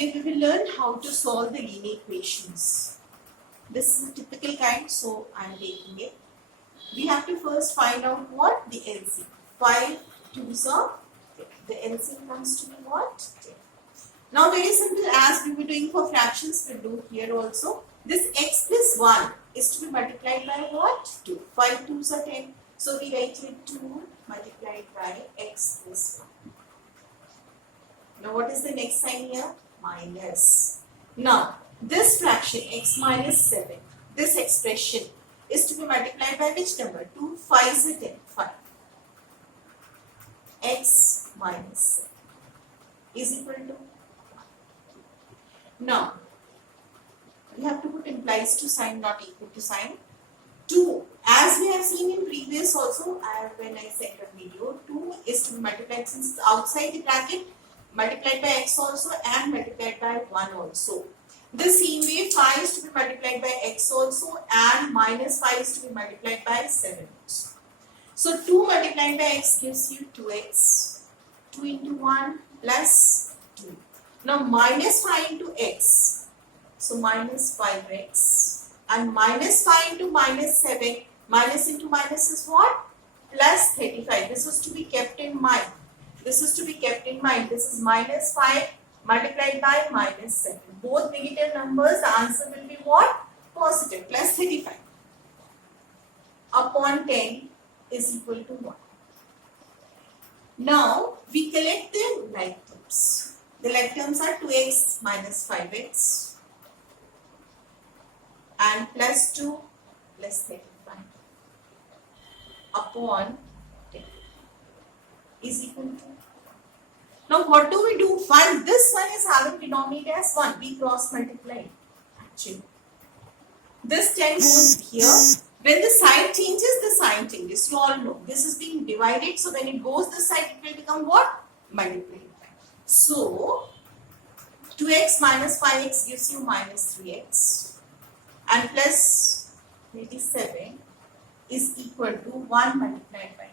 Today we will learn how to solve the linear equations. This is a typical kind, so I am taking it. We have to first find out what? The LCM. 5 2s are 10. The LCM comes to be what? 10. Now very simple, as we were doing for fractions, we'll do here also. This x plus 1 is to be multiplied by what? 2. 5 2s are 10. So we write here 2 multiplied by x plus 1. Now what is the next sign here? Minus. Now this fraction x minus 7, this expression is to be multiplied by which number? 2 5s are 10. 5. X minus 7 is equal to 1. Now we have to put implies to sign, not equal to sign. 2, as we have seen in previous also, when I said a video, 2 is to be multiplied, since it's outside the bracket, multiplied by x also and multiplied by 1 also. The same way 5 is to be multiplied by x also and minus 5 is to be multiplied by 7 also. So 2 multiplied by x gives you 2x. 2 into 1 plus 2. Now minus 5 into x. So minus 5x. And minus 5 into minus 7. Minus into minus is what? Plus 35. This was to be kept in mind. This is to be kept in mind. This is minus 5 multiplied by minus 7. Both negative numbers, the answer will be what? Positive, plus 35 upon 10 is equal to 1. Now we collect the like terms. The like terms are 2x minus 5x and plus 2 plus 35 upon 10 is equal to. Now what do we do? While this one is having denominator as 1, we cross multiply actually. This 10 goes here. When the sign changes, the sign changes. You all know this is being divided. So when it goes this side, it will become what? Multiplied. So 2x minus 5x gives you minus 3x and plus 27 is equal to 1 multiplied by 10.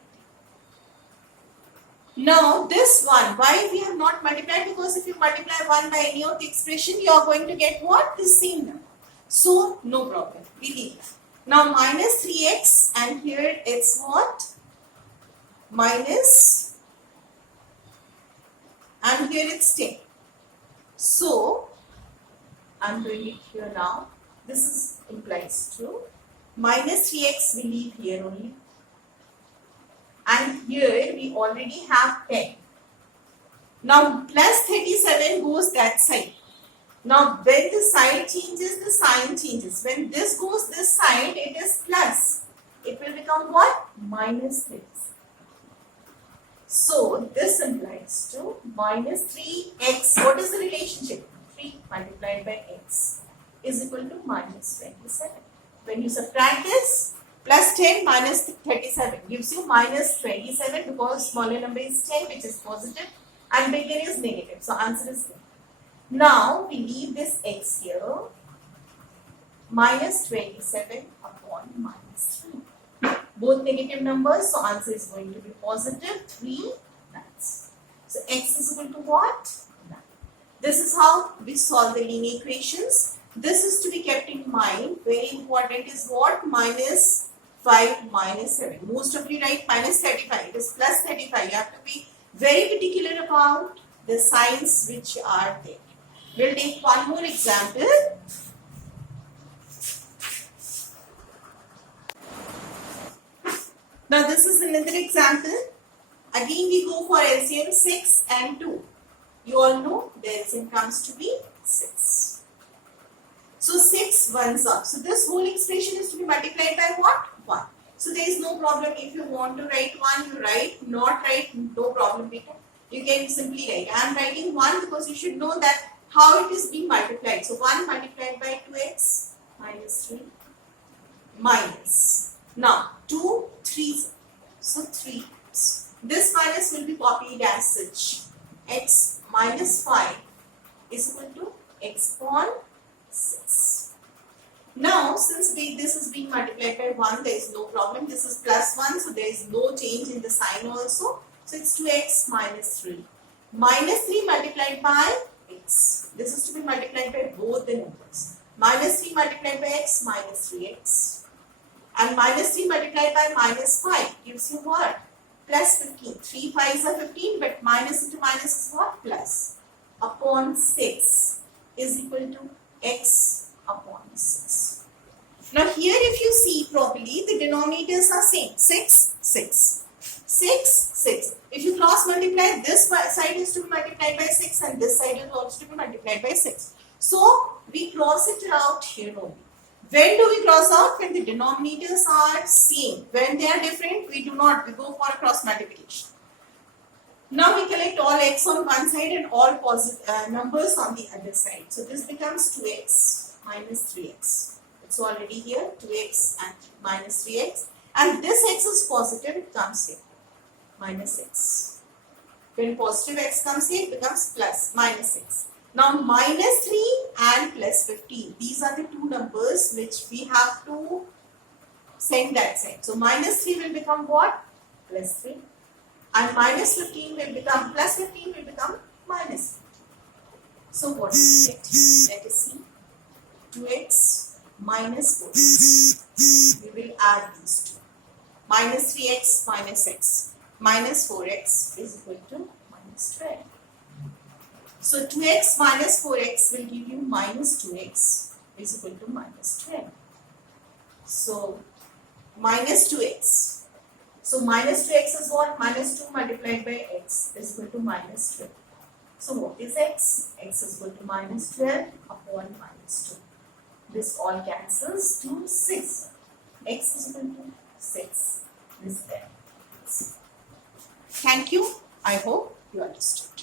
Now this one, why we have not multiplied? Because if you multiply 1 by any of the expression, you are going to get what? The same number. So no problem, we leave that. Now minus 3x and here it's what? Minus and here it's 10. So I'm doing it here now. This is implies to minus 3x we leave here only. And here we already have 10. Now plus 37 goes that side. Now when the side changes, the sign changes. When this goes this side, it is plus. It will become what? Minus 3. So this implies to minus 3x. What is the relationship? 3 multiplied by x is equal to minus 27. When you subtract this, plus 10 minus 37 gives you minus 27 because smaller number is 10, which is positive, and bigger is negative. So answer is 10. Now we leave this x here, minus 27 upon minus 3. Both negative numbers, so answer is going to be positive 3 9. So x is equal to what? 9. This is how we solve the linear equations. This is to be kept in mind. Very important is what? Minus 5 minus 7. Most of you write minus 35. It is plus 35. You have to be very particular about the signs which are there. We'll take one more example. Now this is another example. Again we go for LCM 6 and 2. You all know the LCM comes to be 6. So 6 ones up. So this whole expression is to be multiplied by what? 1. So there is no problem. If you want to write 1, you write. Not write, no problem. You can simply write. I am writing 1 because you should know that how it is being multiplied. So 1 multiplied by 2x minus 3 minus. Now 2 3s. So 3 times. This minus will be copied as such. X minus 5 is equal to x upon 6. Now since this is being multiplied by 1, there is no problem. This is plus 1, so there is no change in the sign also. So it's 2x minus 3. Minus 3 multiplied by x. This is multiplied by both the numbers. Minus 3 multiplied by x, minus 3x. And minus 3 multiplied by minus 5 gives you what? Plus 15. 3 5s are 15, but minus into minus is what? Plus. Upon 6 is equal to x upon 6. Now here if you see properly, the denominators are same. 6, 6. 6, 6. If you cross multiply, this side is to be multiplied by 6 and this side is also to be multiplied by 6. So we cross it out here only. When do we cross out? When the denominators are same. When they are different, we do not. We go for a cross multiplication. Now we collect all x on one side and all positive numbers on the other side. So this becomes 2x minus 3x. It's already here, 2x and minus 3x. And this x is positive, it comes here, minus x. When positive x comes here, it becomes plus, minus x. Now minus 3 and plus 15. These are the two numbers which we have to send that side. So minus 3 will become what? Plus 3. And minus 15 will become, plus 15 will become minus 15. So what do we get? Let us see. 2x minus 4x. We will add these two. Minus 3x minus x. Minus 4x is equal to minus 12. So 2x minus 4x will give you minus 2x is equal to minus 12. So minus 2x. So minus 2x is what? Minus 2 multiplied by x is equal to minus 12. So what is x? X is equal to minus 12 upon minus 2. This all cancels to 6. X is equal to 6. This there. Thank you. I hope you understood.